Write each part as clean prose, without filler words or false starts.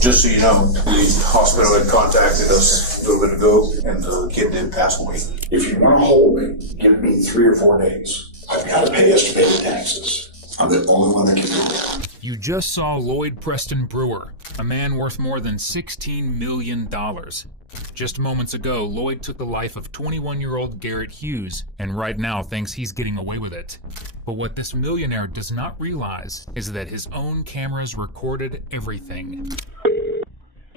Just so you know, the hospital had contacted us a little bit ago, and the kid did pass away. If you want to hold me, give me 3 or 4 days. I've got to pay estimated taxes. I'm the only one that can do that. You just saw Lloyd Preston Brewer, a man worth more than $16 million. Just moments ago, Lloyd took the life of 21-year-old Garrett Hughes, and right now thinks he's getting away with it. But what this millionaire does not realize is that his own cameras recorded everything.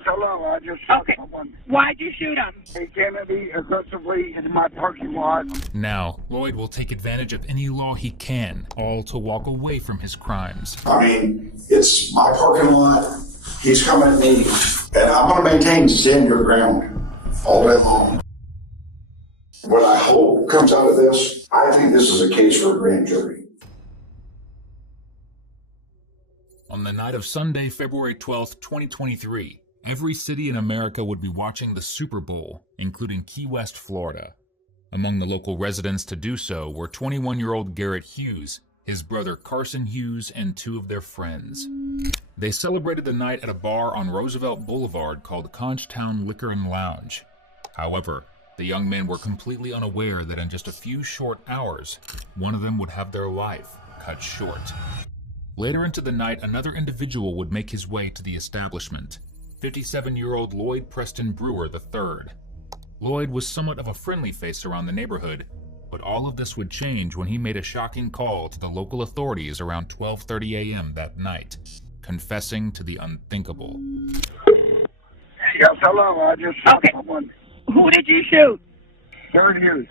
Hello, I just shot someone. Why'd you shoot him? He came at me aggressively in my parking lot. Now, Lloyd will take advantage of any law he can, all to walk away from his crimes. I mean, it's my parking lot. He's coming at me, and I'm going to maintain stand your ground all day long. What I hope comes out of this, I think this is a case for a grand jury. On the night of Sunday, February 12th, 2023, every city in America would be watching the Super Bowl, including Key West, Florida. Among the local residents to do so were 21-year-old Garrett Hughes, his brother Carson Hughes, and 2 of their friends. They celebrated the night at a bar on Roosevelt Boulevard called Conchtown Liquor and Lounge. However, the young men were completely unaware that in just a few short hours, one of them would have their life cut short. Later into the night, another individual would make his way to the establishment, 57-year-old Lloyd Preston Brewer III. Lloyd was somewhat of a friendly face around the neighborhood, but all of this would change when he made a shocking call to the local authorities around 12:30 a.m. that night, confessing to the unthinkable. Yes, hello, I just shot someone. Who did you shoot? Garrett Hughes.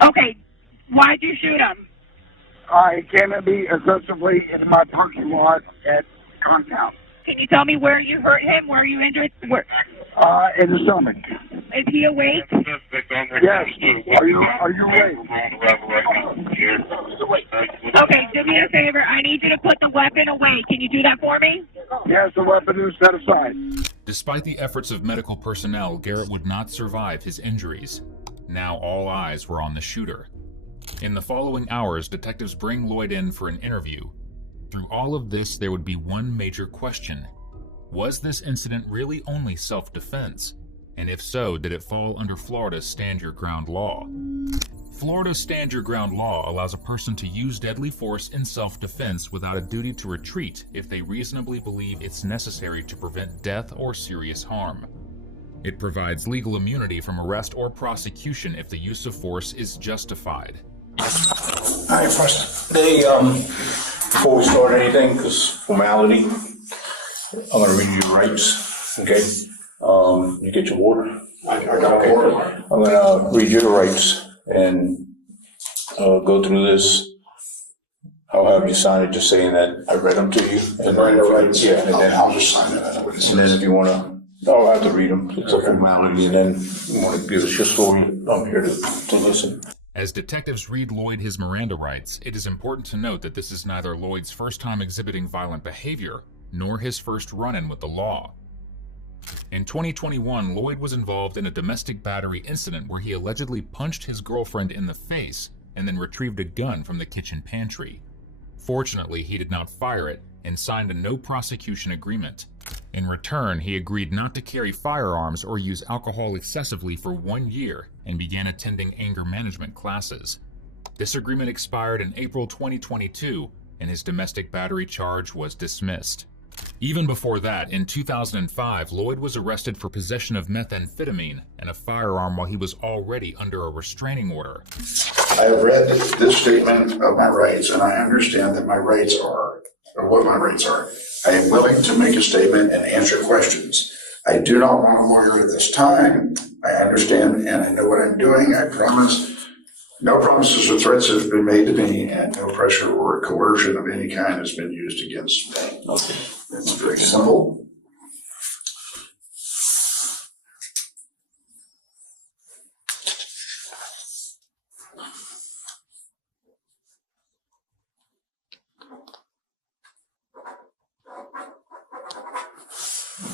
Okay, why'd you shoot him? He came at me aggressively in my parking lot at Contown. Can you tell me where you hurt him? Where you injured? Where? In the stomach. Is he awake? Yes. Are you awake? Okay, do me a favor. I need you to put the weapon away. Can you do that for me? Yes, the weapon is set aside. Despite the efforts of medical personnel, Garrett would not survive his injuries. Now all eyes were on the shooter. In the following hours, detectives bring Lloyd in for an interview. Through all of this, there would be one major question. Was this incident really only self-defense? And if so, did it fall under Florida's Stand Your Ground law? Florida's Stand Your Ground law allows a person to use deadly force in self-defense without a duty to retreat if they reasonably believe it's necessary to prevent death or serious harm. It provides legal immunity from arrest or prosecution if the use of force is justified. Hi, Preston. Before we start anything, because formality, I'm going to read you your rights, okay? You get your water? I got water. I'm going to read your rights and go through this. I'll have you sign it just saying that I read them to you. And write the rights. Yeah, and then I'll just sign it. I know what it and then says. if you want to, I'll have to read them. It's a formality, and then you want to give us your story. I'm here to listen. As detectives read Lloyd his Miranda rights, it is important to note that this is neither Lloyd's first time exhibiting violent behavior, nor his first run-in with the law. In 2021, Lloyd was involved in a domestic battery incident where he allegedly punched his girlfriend in the face and then retrieved a gun from the kitchen pantry. Fortunately, he did not fire it and signed a no prosecution agreement. In return, he agreed not to carry firearms or use alcohol excessively for 1 year and began attending anger management classes. This agreement expired in April 2022, and his domestic battery charge was dismissed. Even before that, in 2005, Lloyd was arrested for possession of methamphetamine and a firearm while he was already under a restraining order. I have read this statement of my rights, and I understand that my rights are, or what my rights are. I am willing to make a statement and answer questions. I do not want a lawyer at this time. I understand and I know what I'm doing. I promise. No promises or threats have been made to me, and no pressure or coercion of any kind has been used against me. Okay. It's very simple.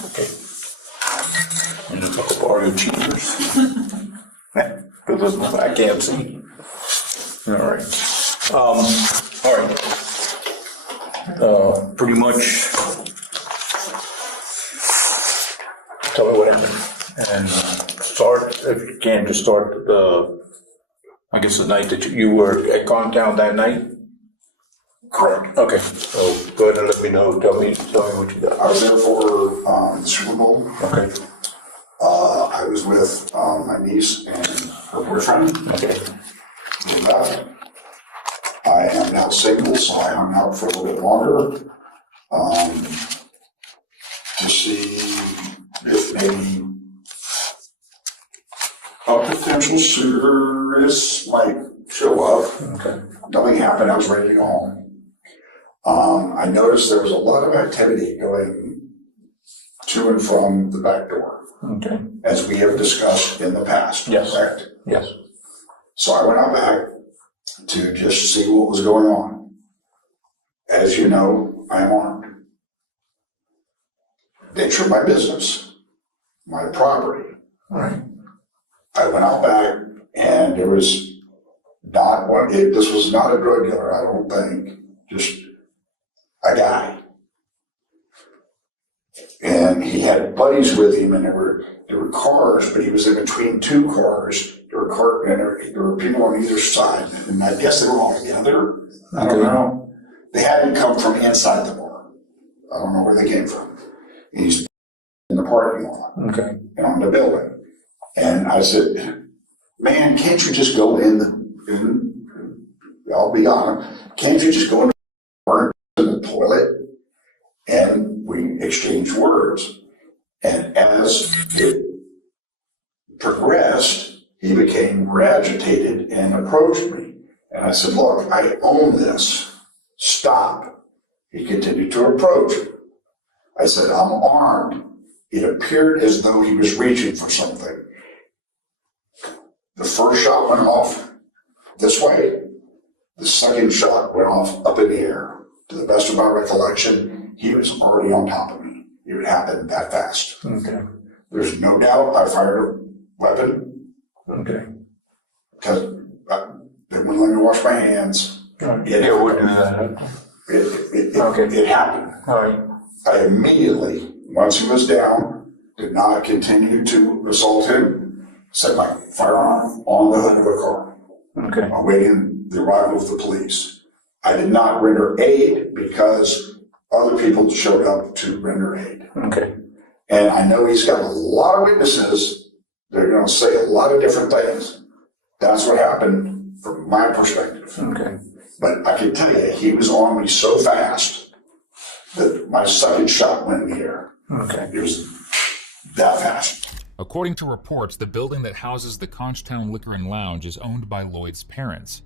Okay. I'm going to borrow your cheaters. Because I can't see. All right. All right. Pretty much Tell me what happened. And start, if you can, just start I guess the night that you were at Contown that night? Correct. Okay, so go ahead and let me know. Tell me what you got. I was there for the Super Bowl. Okay. I was with my niece and her boyfriend. Okay. We left. I am now single, so I hung out for a little bit longer. To see if maybe a potential suitor might show up. Okay. Nothing happened. I was ready to go home. I noticed there was a lot of activity going to and from the back door, Okay. as we have discussed in the past. Yes. Correct? Yes. So I went out back to just see what was going on. As you know, I am armed. Nature of my business, my property. Right. I went out back and there was not one, this was not a drug dealer, I don't think, just a guy. And he had buddies with him, and there were cars, but he was in between two cars. There were people on either side, and I guess they were all together. I don't know. They hadn't come from inside the bar. I don't know where they came from. And he's in the parking lot, Okay. and on the building. And I said, man, can't you just go I'll be honest, can't you just go in the toilet? And we exchanged words. And as it progressed, he became more agitated and approached me. And I said, look, I own this. Stop. He continued to approach. I said, I'm armed. It appeared as though he was reaching for something. The first shot went off this way. The second shot went off up in the air. To the best of my recollection, he was already on top of me. It would happen that fast. Okay. There's no doubt I fired a weapon Okay. because they wouldn't let me wash my hands. Yeah, wouldn't do that. It happened. All right. I immediately, once he was down, did not continue to assault him, set my firearm on the hood of a car, Okay. awaiting the arrival of the police. I did not render aid because other people showed up to render aid. Okay. And I know he's got a lot of witnesses. They're going to say a lot of different things. That's what happened from my perspective. Okay. But I can tell you, he was on me so fast that my second shot went in the air. Okay. It was that fast. According to reports, the building that houses the Conchtown Liquor and Lounge is owned by Lloyd's parents.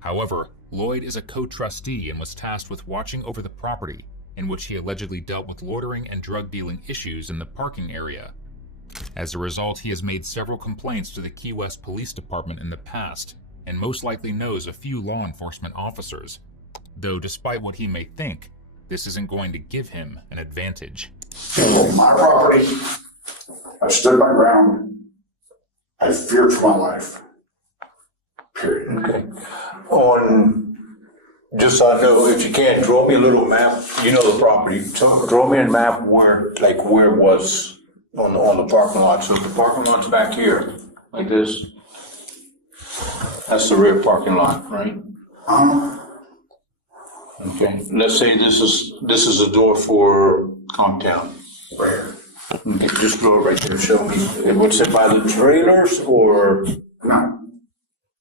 However, Lloyd is a co-trustee and was tasked with watching over the property, in which he allegedly dealt with loitering and drug dealing issues in the parking area. As a result, he has made several complaints to the Key West Police Department in the past, and most likely knows a few law enforcement officers. Though despite what he may think, this isn't going to give him an advantage. My property, I stood my ground. I feared for my life. Period. Okay. Just so I know, if you can, draw me a little map. You know the property. So draw me a map where it was on the parking lot. So the parking lot's back here, like this. That's the rear parking lot, right? Okay. Let's say this is a door for Comptown. Where? Okay, just draw it right there. Show me. What's it by the trailers or? No.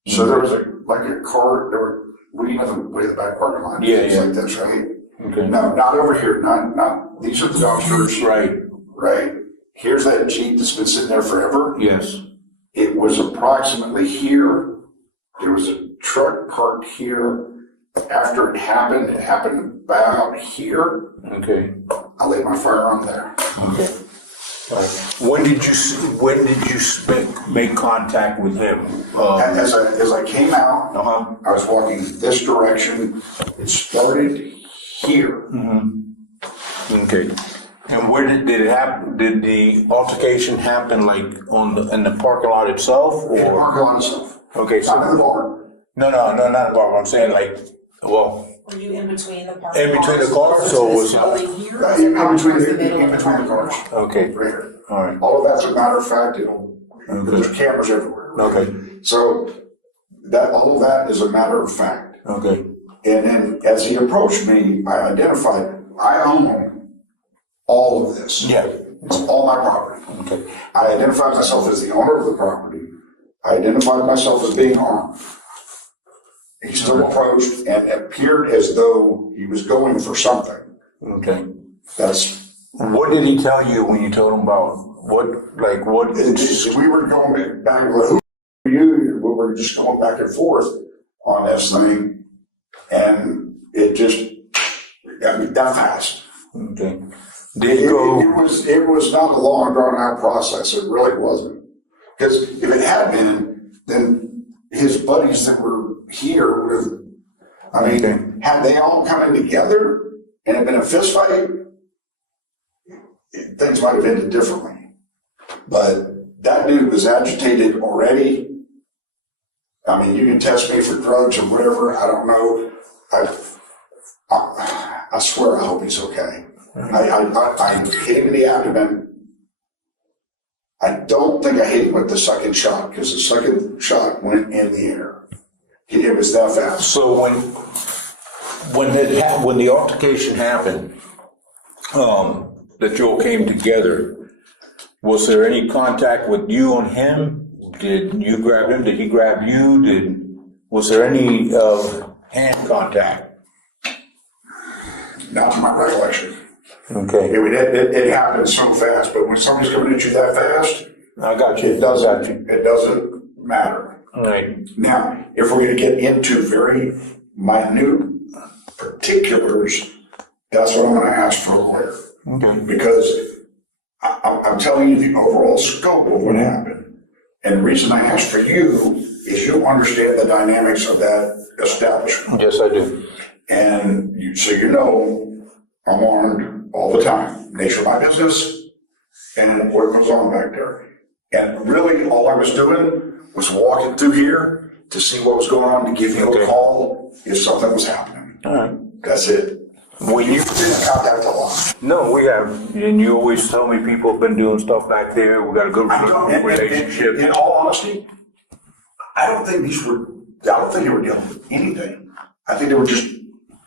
So there was a car. We have the way the back parking lot. Yeah, It's yeah. like this, right? Okay. No, not over here. Not. These are the dumpsters. Right. Right. Here's that Jeep that's been sitting there forever. Yes. It was approximately here. There was a truck parked here. After it happened about here. Okay. I laid my firearm there. Okay. When did you make contact with him? As I came out, Uh-huh. I was walking this direction. It started here. Okay. And where did it happen? Did the altercation happen like in the parking lot itself, In the or? parking lot itself. Okay, Not in the so barn. no, not the bar. I'm saying like, well, Were you in between the parking In between the cars? cars, or was This it- building here? Right, Or is it in parked between towards the, the middle in of the between the parking cars. lot? Okay, Right here. all right, All of that's a matter of fact, there's cameras everywhere. okay, So all of that is a matter of fact. okay, And then as he approached me, I identified, I own all of this. yeah, It's all my property. okay, I identified myself as the owner of the property. I identified myself as being armed. He still approached and appeared as though he was going for something. okay. That's, What did he tell you when you told him about, what, we were going back, who are you? We were just going back and forth on this thing. And it just, I mean, that fast. okay. Did he go, It was not a long drawn out process. It really wasn't. Because if it had been, then his buddies that were here would have, I mean, Okay. had they all come in together and it been a fist fight, things might have ended differently. But that dude was agitated already. I mean, you can test me for drugs or whatever. I don't know. I swear I hope he's okay. I hit him in the abdomen. I don't think I hit him with the second shot because the second shot went in the air. It was that fast. so when the altercation happened, that you all came together, was there any contact with you on him? Did you grab him? Did he grab you? Was there any hand contact? Not to my recollection. Okay, It happened so fast, but when somebody's coming at you that fast, I got you. it doesn't matter. All right, Now, if we're gonna get into very minute particulars, that's what I'm gonna ask for a lawyer. okay, Because I'm telling you the overall scope of what happened. And the reason I asked for you is you understand the dynamics of that establishment. yes, I do. And so you know, I'm armed all the time, nature of my business and what goes on back there. And really, all I was doing was walking through here to see what was going on, to give you a call if something was happening. All right. That's it. When you Didn't contact a lot. No, we have, and you always tell me people have been doing stuff back there. We got a good relationship. In all honesty, I don't think they were dealing with anything. I think they were just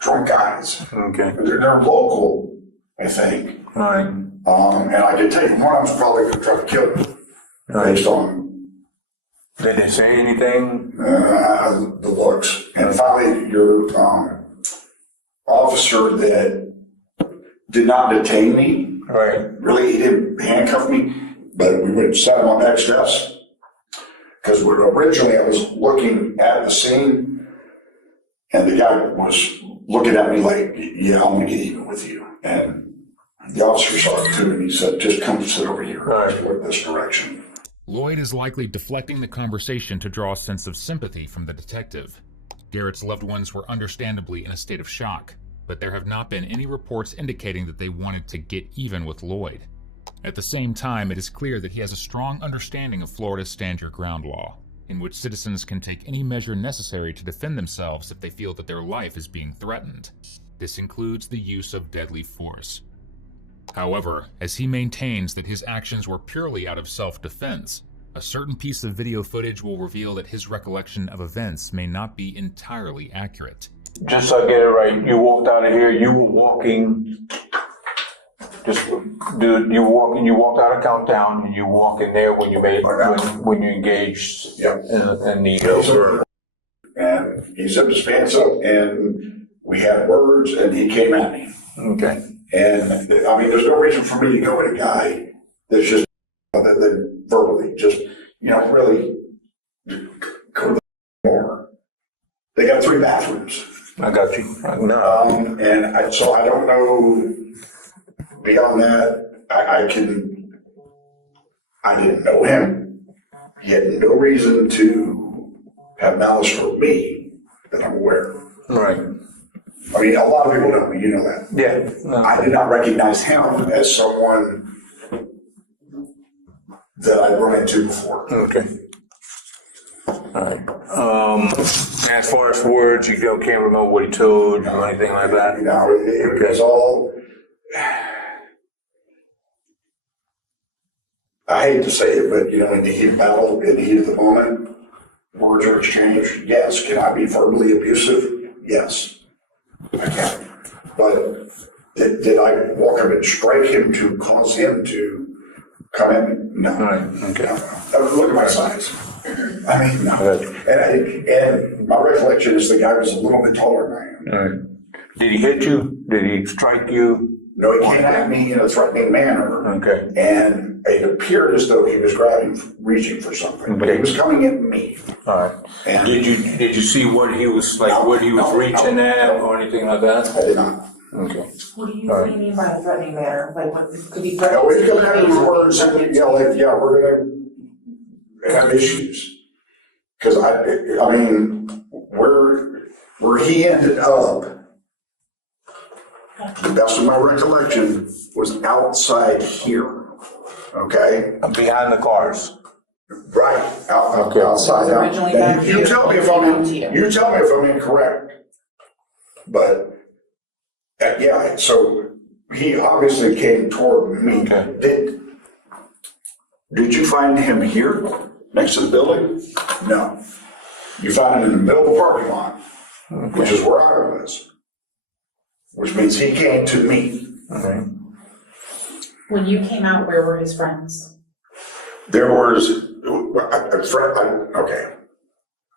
drunk guys. Okay, They're local, I think. all right, And I can tell you, one of them's probably going to try to kill me based on did they say anything? the looks. And finally, your officer that did not detain me, Right, really, he didn't handcuff me, but we went and sat on my back steps. Because originally I was looking at the scene, and the guy was looking at me like, yeah, I'm going to get even with you. And the officer saw it too, and he said, just come sit over here, Right. look this direction. Lloyd is likely deflecting the conversation to draw a sense of sympathy from the detective. Garrett's loved ones were understandably in a state of shock, but there have not been any reports indicating that they wanted to get even with Lloyd. At the same time, it is clear that he has a strong understanding of Florida's Stand Your Ground law, in which citizens can take any measure necessary to defend themselves if they feel that their life is being threatened. This includes the use of deadly force. However, as he maintains that his actions were purely out of self-defense, a certain piece of video footage will reveal that his recollection of events may not be entirely accurate. just so I get it right, you walked out of here, you were walking, you walked out of Countdown, and you walk in there when you when you engaged Yep. in the, And he zipped his pants up, and we had words, and he came at me. okay, And I mean, there's no reason for me to go at a guy that's just, other than verbally, just, really go to the more. They got 3 bathrooms. I got you. No, So I don't know, beyond that, I didn't know him. He had no reason to have malice for me that I'm aware of. right, I mean, a lot of people know me, you know that. yeah, no. I did not recognize him as someone that I'd run into before. Okay. Alright. As far as words, you can't remember what he told you or anything like that? No, it was all, I hate to say it, but in the heat of battle, in the heat of the moment, words are exchanged. Yes. Can I be verbally abusive? Yes, I can. But did I walk up and strike him to cause him to come in? No. Alright, okay. Look at my size. I mean, no. And my recollection is the guy was a little bit taller than I am. Alright. Did he hit you? Did he strike you? No, he came at me in a threatening manner. Okay. And it appeared as though he was reaching for something, but he was coming at me. Alright. And Did you see what he was, like, what he was reaching at or anything like that? I did not. Okay. What do you mean by a threatening manner? Like, what could be No, threatening? he's gonna have his words and, we're gonna have issues. Cause I mean, where he ended up, the best of my recollection, was outside here, okay? Behind the cars. Right, Okay. outside. It was originally back You here, tell me if you tell me if I'm incorrect. But, so he obviously came toward me. Okay. Did you find him here, next to the building? No. You found him in the middle of the parking lot, which is where I was. Which means he came to me. Okay. When you came out, where were his friends? There was a friend, okay.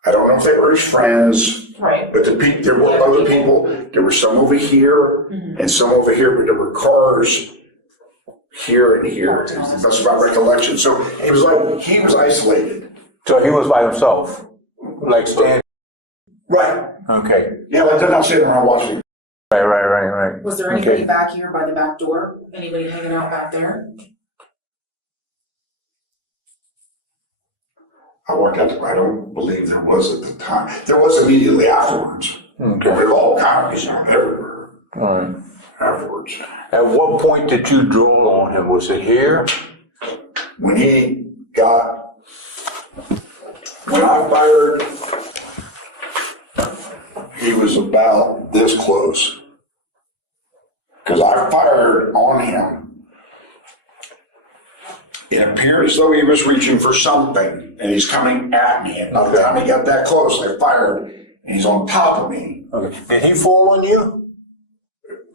I don't know if they were his friends, Right. but there were other people. There were some over here and some over here, but there were cars here and here. That's my recollection. So it was like he was isolated. So he was by himself, like standing. Right. Okay. Yeah, like they're not sitting around watching. Right. Was there anybody back here by the back door? Anybody hanging out back there? I walked out. I don't believe there was at the time. There was immediately afterwards. Okay. There were all kinds of everywhere Alright. afterwards. At what point did you draw on him? Was it here? When I fired, he was about this close. Because I fired on him. It appeared as though he was reaching for something, and he's coming at me. And by the time he got that close, I fired, and he's on top of me. Okay. Did he fall on you?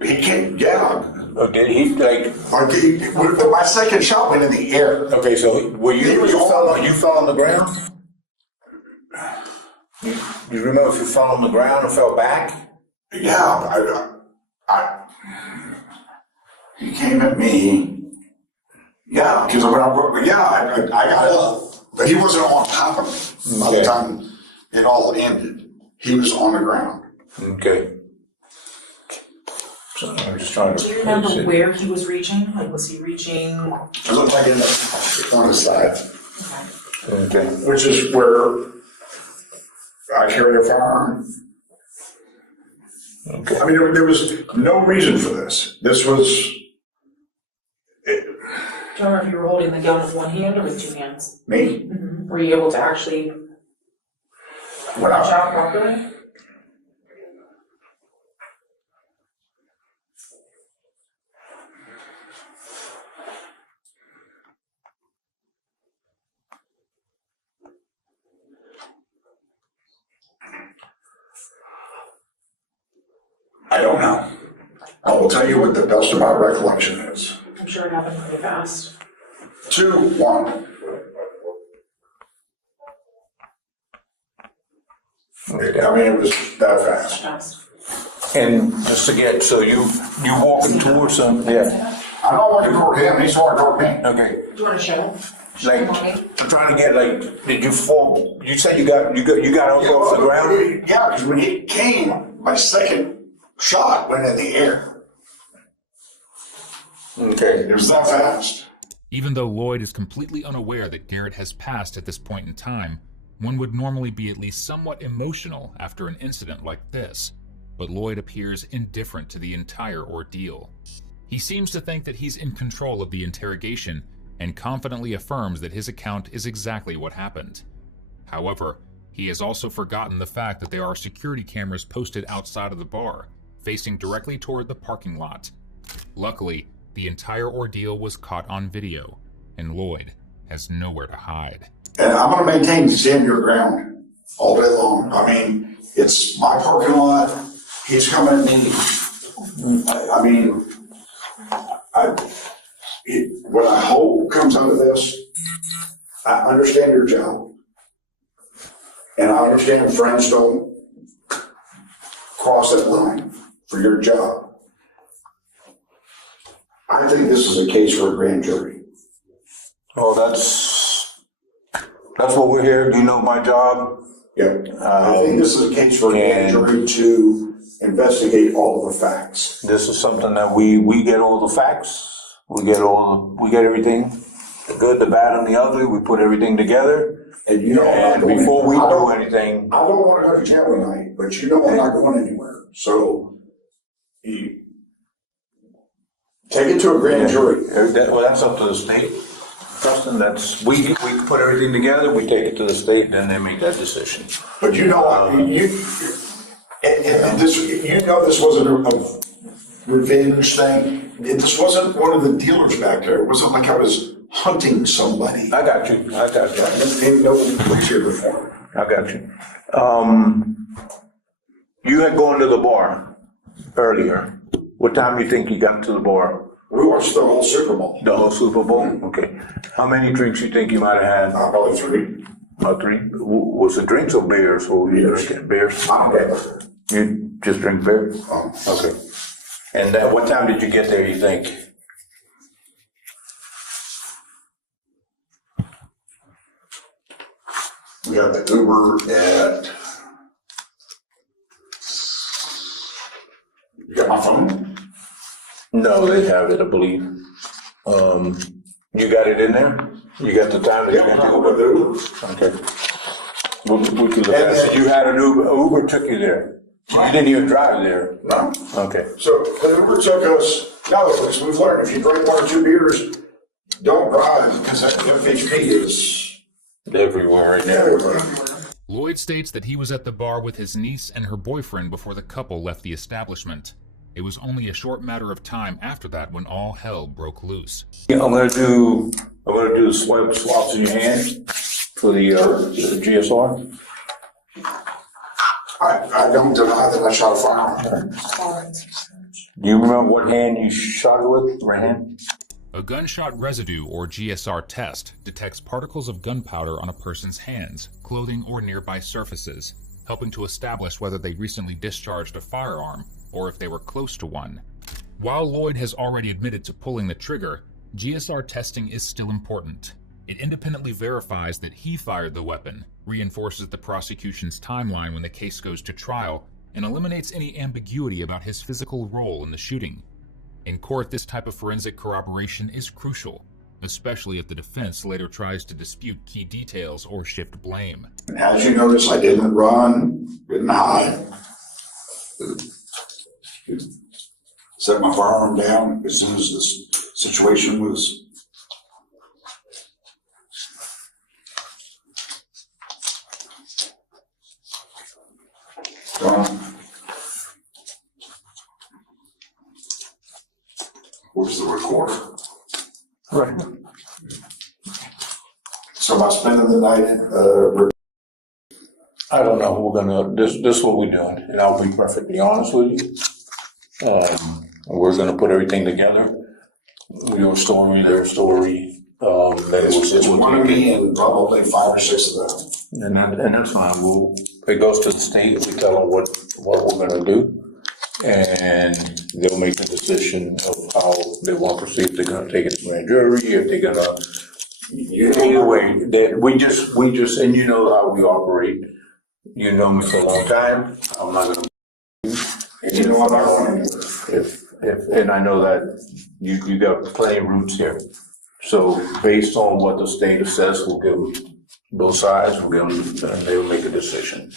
He came, yeah. Or did he, like, My second shot went in the air. okay, so were you fell on the ground? Do you remember if you fell on the ground or fell back? Yeah, he came at me. Yeah, because I got up, but he wasn't on top of me by the time it all ended. He was on the ground. Okay. So I'm just trying to. Do you remember where he was reaching? Like, was he reaching? It looked like on the side, Okay. which is where I carry a firearm. Okay. I mean, there was no reason for this. This was. Do you remember if you were holding the gun with one hand or with two hands? Me. Were you able to actually When watch I, out properly? I don't know. I will tell you what the best of my recollection is. I'm sure it happened pretty fast. 2, 1. I mean, it was that fast. Fast. And just to get, so you walking towards him? Yeah. I'm not walking toward him, he's walking toward me. Okay. Do you want to show? Like, I'm trying to get, like, did you fall? You said you got up off the ground? Yeah, because when he came, my second shot went in the air. Okay. It was that fast. Even though Lloyd is completely unaware that Garrett has passed at this point in time, one would normally be at least somewhat emotional after an incident like this, but Lloyd appears indifferent to the entire ordeal. He seems to think that he's in control of the interrogation and confidently affirms that his account is exactly what happened. However, He has also forgotten the fact that there are security cameras posted outside of the bar, facing directly toward the parking lot. Luckily, the entire ordeal was caught on video, and Lloyd has nowhere to hide. And I'm gonna maintain stand your ground all day long. I mean, it's my parking lot, he's coming at me. What I hope comes out of this, I understand your job. And I understand friends don't cross that line for your job. I think this is a case for a grand jury. Oh, that's what we're here. You know my job. Yeah, I think this is a case for a grand jury to investigate all of the facts. This is something that we get all the facts. We get everything, the good, the bad, and the ugly. We put everything together. And you know, And before we do anything, I don't want to go to jail tonight, but you know I'm not going anywhere. So you take it to a grand jury. well, that's up to the state. Justin, we put everything together, we take it to the state, and then they make that decision. But you know, this wasn't a revenge thing. This wasn't one of the dealers back there. It wasn't like I was hunting somebody. I got you. And nobody was here before. I got you. You had gone to the bar earlier. What time do you think you got to the bar? We watched the whole Super Bowl. The whole Super Bowl? Okay. How many drinks you think you might have had? Probably 3. About 3? Was it drinks or beers? Or were you drinking beers? Okay. You just drink beer? Okay. And what time did you get there, you think? We got the Uber at. You got my phone? No, they have it, I believe. You got it in there? You got the time to get Yeah, the with the Uber. Okay. We'll do that. So you had an Uber took you there? So you didn't even drive there? No. Okay. So the Uber took us. Now, we've learned if you drink 1 or 2 beers, don't drive because that FHP is Everywhere right now. everywhere. Lloyd states that he was at the bar with his niece and her boyfriend before the couple left the establishment. It was only a short matter of time after that when all hell broke loose. Yeah, I'm gonna do the swaps in your hand for the GSR. I don't deny that I shot a firearm. Do you remember what hand you shot it with? Right hand? A gunshot residue, or GSR test, detects particles of gunpowder on a person's hands, clothing, or nearby surfaces, helping to establish whether they recently discharged a firearm or if they were close to one. While Lloyd has already admitted to pulling the trigger, GSR testing is still important. It independently verifies that he fired the weapon, reinforces the prosecution's timeline when the case goes to trial, and eliminates any ambiguity about his physical role in the shooting. In court, this type of forensic corroboration is crucial, especially if the defense later tries to dispute key details or shift blame. As you notice, I didn't run, didn't hide. Set my firearm down as soon as this situation was. Where's the recorder? Right. So am I spending the night in, I don't know. This is what we're doing, and I'll be perfectly honest with you. We're gonna put everything together. Your story, their story. it's one of me and probably 5 or 6 of them. And that's fine. It goes to the state. We tell them what we're gonna do, and they'll make the decision of how they want to proceed. If they're gonna take it to grand jury, if they're gonna. Either way, we just, and you know how we operate. You know me for a long time. I'm not gonna. And you know I'm not going anywhere. And I know that you got plenty of roots here. So based on what the state says, we'll give them both sides. We'll give them, and they'll make a decision.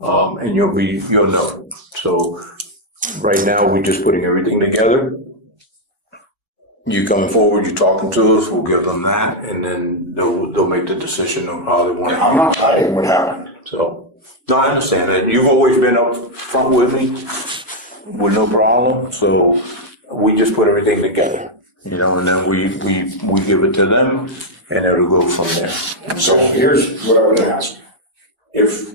And you'll know. So right now, we're just putting everything together. You coming forward, you talking to us, we'll give them that, and then they'll make the decision of how they want it. I'm not hiding what happened. So, no, I understand that. You've always been up front with me with no problem, so we just put everything together, you know, and then we give it to them and it'll go from there. So here's what I would ask. If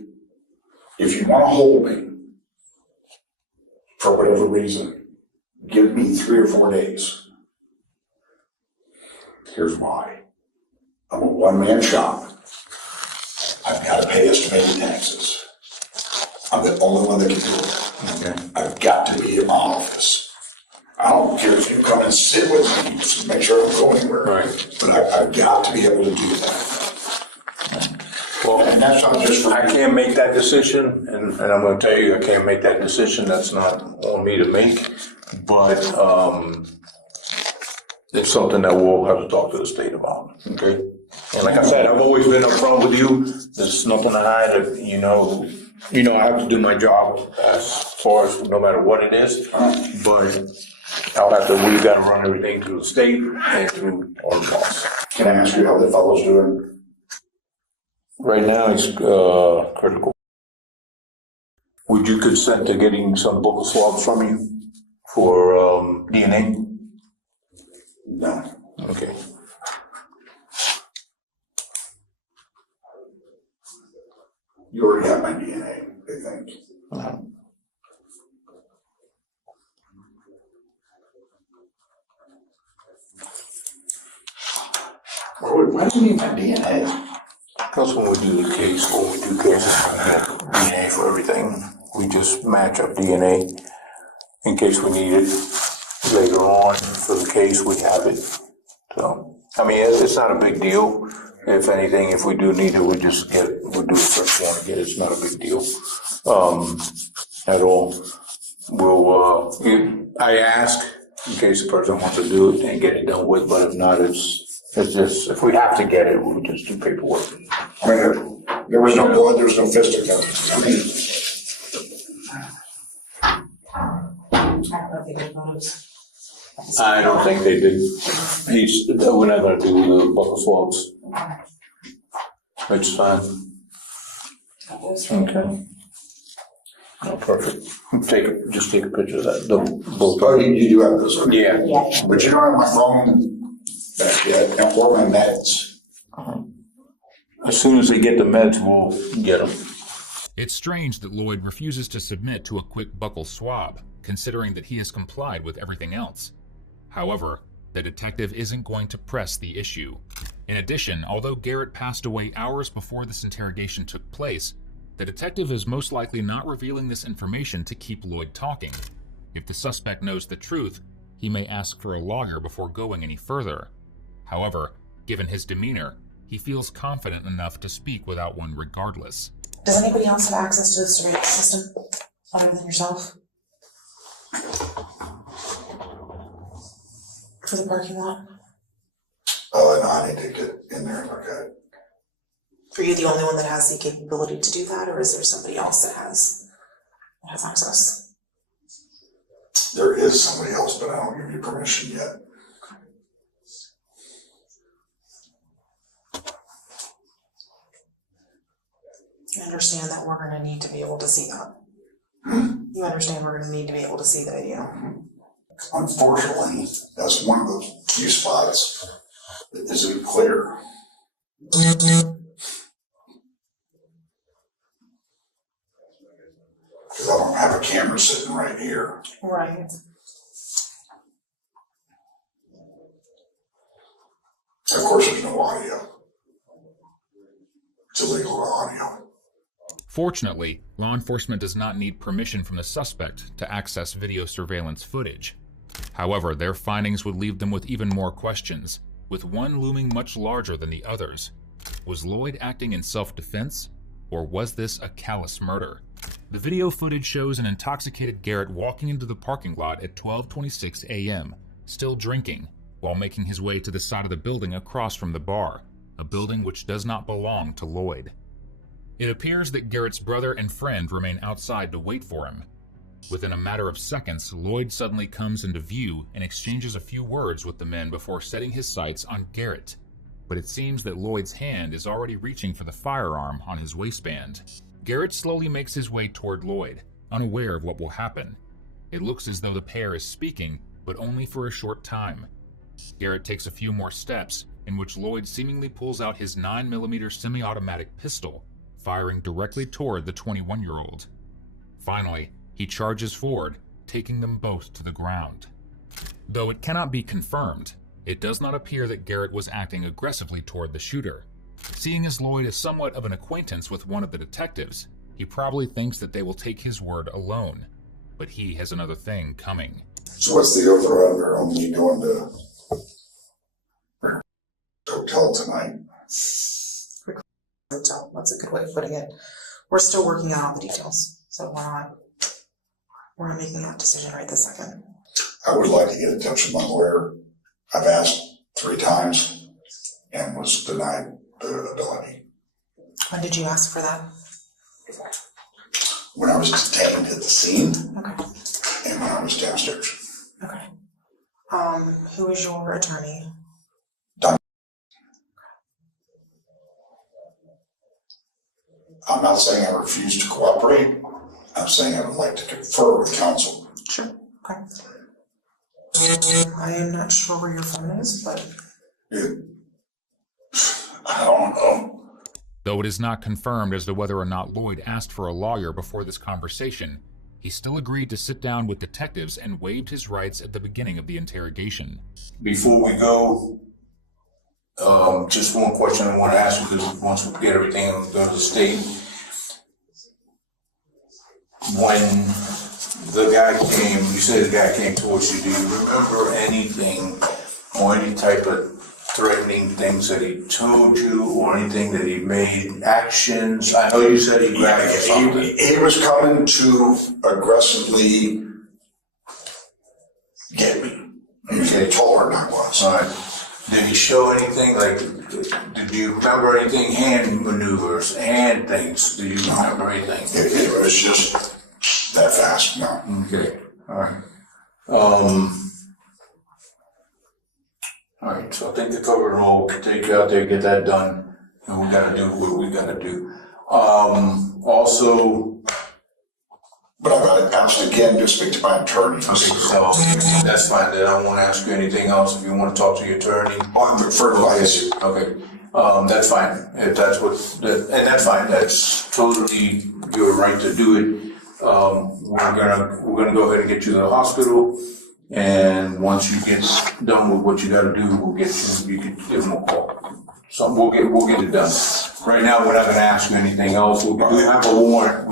you want to hold me for whatever reason, give me 3 or 4 days. Here's why. I'm a one-man shop. I've got to pay estimated taxes. I'm the only one that can do it. Okay. I've got to be in my office. I don't care if you come and sit with me to make sure I don't go anywhere. Right. But I've got to be able to do that. Well, And that's not just for I can't make that decision, and I'm gonna tell you, I can't make that decision, that's not on me to make, but, it's something that we'll have to talk to the state about, okay? And like I said, I've always been upfront with you, there's nothing to hide, you know, I have to do my job as far as, no matter what it is, but we gotta run everything through the state and through our boss. Can I ask you how the fellow's doing? Right now, it's critical. Would you consent to getting some buccal swabs from you for DNA? No. Okay. You already have my DNA, I think. Why do you need my DNA? Because when we do cases, we have DNA for everything. We just match up DNA in case we need it later on for the case, we have it. So, I mean, it's not a big deal. If anything, if we do need it, we'll do a search warrant and get it. It's not a big deal, at all. I ask in case the person wants to do it and get it done with, but if not, it's just, if we have to get it, we'll just do paperwork. I mean, there was no blood, there was no fisticuffs. I mean, I don't think it matters. I don't think they did. We're not gonna do the buccal swabs. It's fine. Okay. Oh, perfect. Just take a picture of that, both. oh, you do have those, okay. Yeah. But you don't have my phone back yet, and or my meds. As soon as they get the meds, we'll get them. It's strange that Lloyd refuses to submit to a quick buccal swab, considering that he has complied with everything else. However, the detective isn't going to press the issue. In addition, although Garrett passed away hours before this interrogation took place, the detective is most likely not revealing this information to keep Lloyd talking. If the suspect knows the truth, he may ask for a lawyer before going any further. However, given his demeanor, he feels confident enough to speak without one regardless. Does anybody else have access to the surveillance system other than yourself? For the parking lot? Oh, no, I need to get in there and look at it. Are you the only one that has the capability to do that, or is there somebody else that has access? There is somebody else, but I don't give you permission yet. You understand that we're gonna need to be able to see that? You understand we're gonna need to be able to see the video? Unfortunately, that's one of those few spots that isn't clear. Because I don't have a camera sitting right here. Right. Of course, there's no audio. It's illegal audio. Fortunately, law enforcement does not need permission from the suspect to access video surveillance footage. However, their findings would leave them with even more questions, with one looming much larger than the others. Was Lloyd acting in self-defense, or was this a callous murder? The video footage shows an intoxicated Garrett walking into the parking lot at 12:26 a.m., still drinking, while making his way to the side of the building across from the bar, a building which does not belong to Lloyd. It appears that Garrett's brother and friend remain outside to wait for him. Within a matter of seconds, Lloyd suddenly comes into view and exchanges a few words with the men before setting his sights on Garrett. but it seems that Lloyd's hand is already reaching for the firearm on his waistband. Garrett slowly makes his way toward Lloyd, unaware of what will happen. It looks as though the pair is speaking, but only for a short time. Garrett takes a few more steps, in which Lloyd seemingly pulls out his 9mm semi-automatic pistol, firing directly toward the 21-year-old. Finally, he charges forward, taking them both to the ground. Though it cannot be confirmed, it does not appear that Garrett was acting aggressively toward the shooter. Seeing as Lloyd is somewhat of an acquaintance with one of the detectives, he probably thinks that they will take his word alone. But he has another thing coming. So what's the over/under on me going to hotel tonight? Hotel, that's a good way of putting it. We're still working out all the details, so we're not making that decision right this second. I would like to get in touch with my lawyer. I've asked 3 times and was denied the ability. When did you ask for that? When I was detained at the scene Okay. and when I was downstairs. Okay. Who is your attorney? I'm not saying I refuse to cooperate. I'm saying I would like to confer with counsel. Sure. Okay. I am not sure where your phone is, but I don't know. Though it is not confirmed as to whether or not Lloyd asked for a lawyer before this conversation, he still agreed to sit down with detectives and waived his rights at the beginning of the interrogation. Before we go, just one question I want to ask, because once we get everything and go to the state. When the guy came, you said the guy came towards you, do you remember anything or any type of threatening things that he told you or anything that he made, actions? I know you said he grabbed something. He was coming to aggressively get me. He was getting taller than I was. All right. Did he show anything, like, did you remember anything, hand maneuvers, hand things? Do you remember anything? It was just that fast, no. Okay, all right. All right, so I think the cover it all. We'll take you out there, get that done, and we gotta do what we gotta do. Also, But I've asked again to speak to my attorney. okay, so that's fine, then I won't ask you anything else if you wanna talk to your attorney. I'm for advice. Okay, that's fine, if that's what, and that's fine, that's totally your right to do it. We're gonna go ahead and get you to the hospital, and once you get done with what you gotta do, we'll get you can give them a call. So we'll get it done. Right now, we're not gonna ask you anything else. We do have a warrant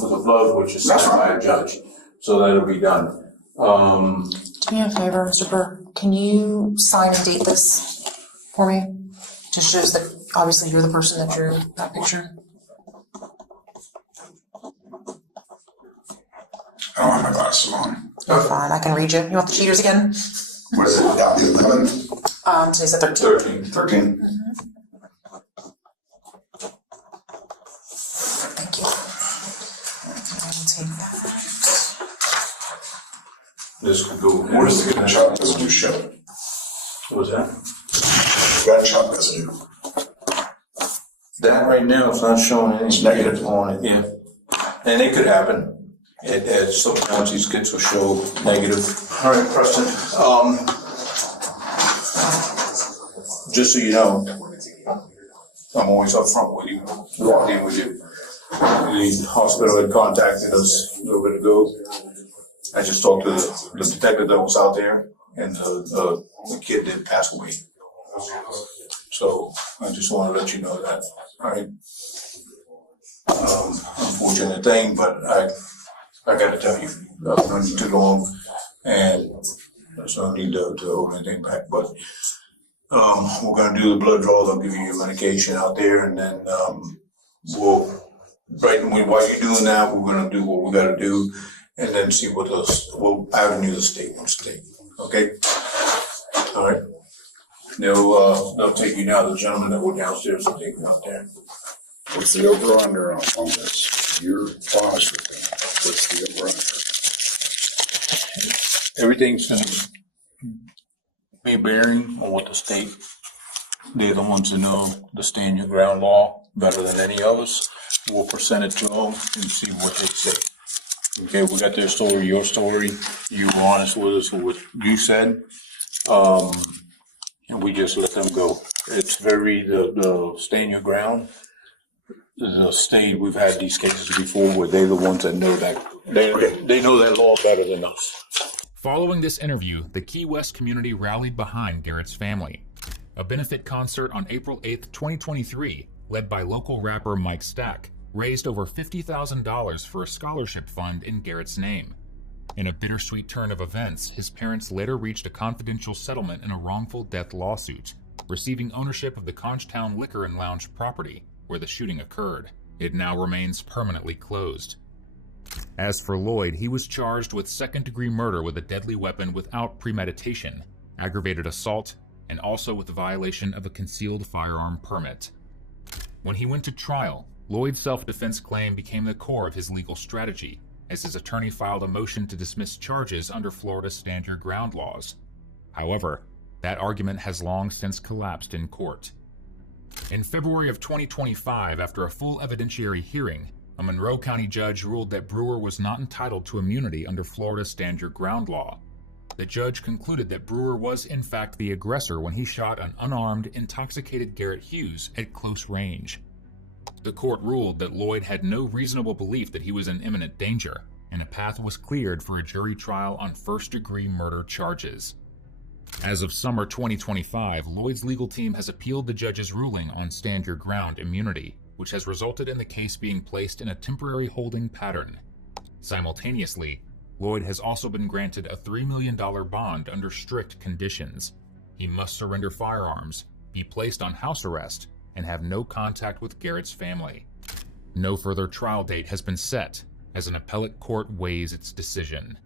for the blood, which is signed by a judge, so that'll be done. do me a favor, Mr. Burke. Can you sign and date this for me? Just shows that obviously you're the person that drew that picture. I don't have my glasses on. You're fine. I can read you. You want the cheaters again? What is it, now the 11th? Today's the 13th. 13? Thank you. I'll take that. This could go. What is the gunshot residue show? What was that? Gunshot residue. That right now, it's not showing It's anything negative. on it, yeah. And it could happen. Sometimes these kids will show negative. All right, Preston, just so you know, I'm always upfront with you, walking with you. The hospital had contacted us a little bit ago. I just talked to the detective that was out there, and the kid did pass away. So I just want to let you know that, all right? Unfortunate thing, but I gotta tell you, no need too long, and there's no need to hold anything back, but we're gonna do the blood draws. I'll give you your medication out there, and then while you're doing that, we're gonna do what we gotta do, and then see what avenue the state wants to take, okay? All right, they'll take you now, the gentleman that went downstairs will take you out there. What's the over/under on this? You're honest with them. What's the over/under? Everything's gonna be bearing on what the state they're the ones who know the stand your ground law better than any of us. We'll present it to them and see what they say. Okay, we got their story, your story, you were honest with us with what you said, and we just let them go. It's the stand your ground, the state, we've had these cases before where they're the ones that know that, they know that law better than us. Following this interview, the Key West community rallied behind Garrett's family. A benefit concert on April 8, 2023, led by local rapper Mike Stack, raised over $50,000 for a scholarship fund in Garrett's name. In a bittersweet turn of events, his parents later reached a confidential settlement in a wrongful death lawsuit, receiving ownership of the Conchtown Liquor and Lounge property where the shooting occurred. It now remains permanently closed. As for Lloyd, he was charged with second-degree murder with a deadly weapon without premeditation, aggravated assault, and also with the violation of a concealed firearm permit. When he went to trial, Lloyd's self-defense claim became the core of his legal strategy, as his attorney filed a motion to dismiss charges under Florida's Stand Your Ground laws. However, that argument has long since collapsed in court. In February of 2025, after a full evidentiary hearing, a Monroe County judge ruled that Brewer was not entitled to immunity under Florida's Stand Your Ground law. The judge concluded that Brewer was in fact the aggressor when he shot an unarmed, intoxicated Garrett Hughes at close range. The court ruled that Lloyd had no reasonable belief that he was in imminent danger, and a path was cleared for a jury trial on first-degree murder charges. As of summer 2025, Lloyd's legal team has appealed the judge's ruling on Stand Your Ground immunity, which has resulted in the case being placed in a temporary holding pattern. Simultaneously, Lloyd has also been granted a $3 million bond under strict conditions. He must surrender firearms, be placed on house arrest, and have no contact with Garrett's family. No further trial date has been set, as an appellate court weighs its decision.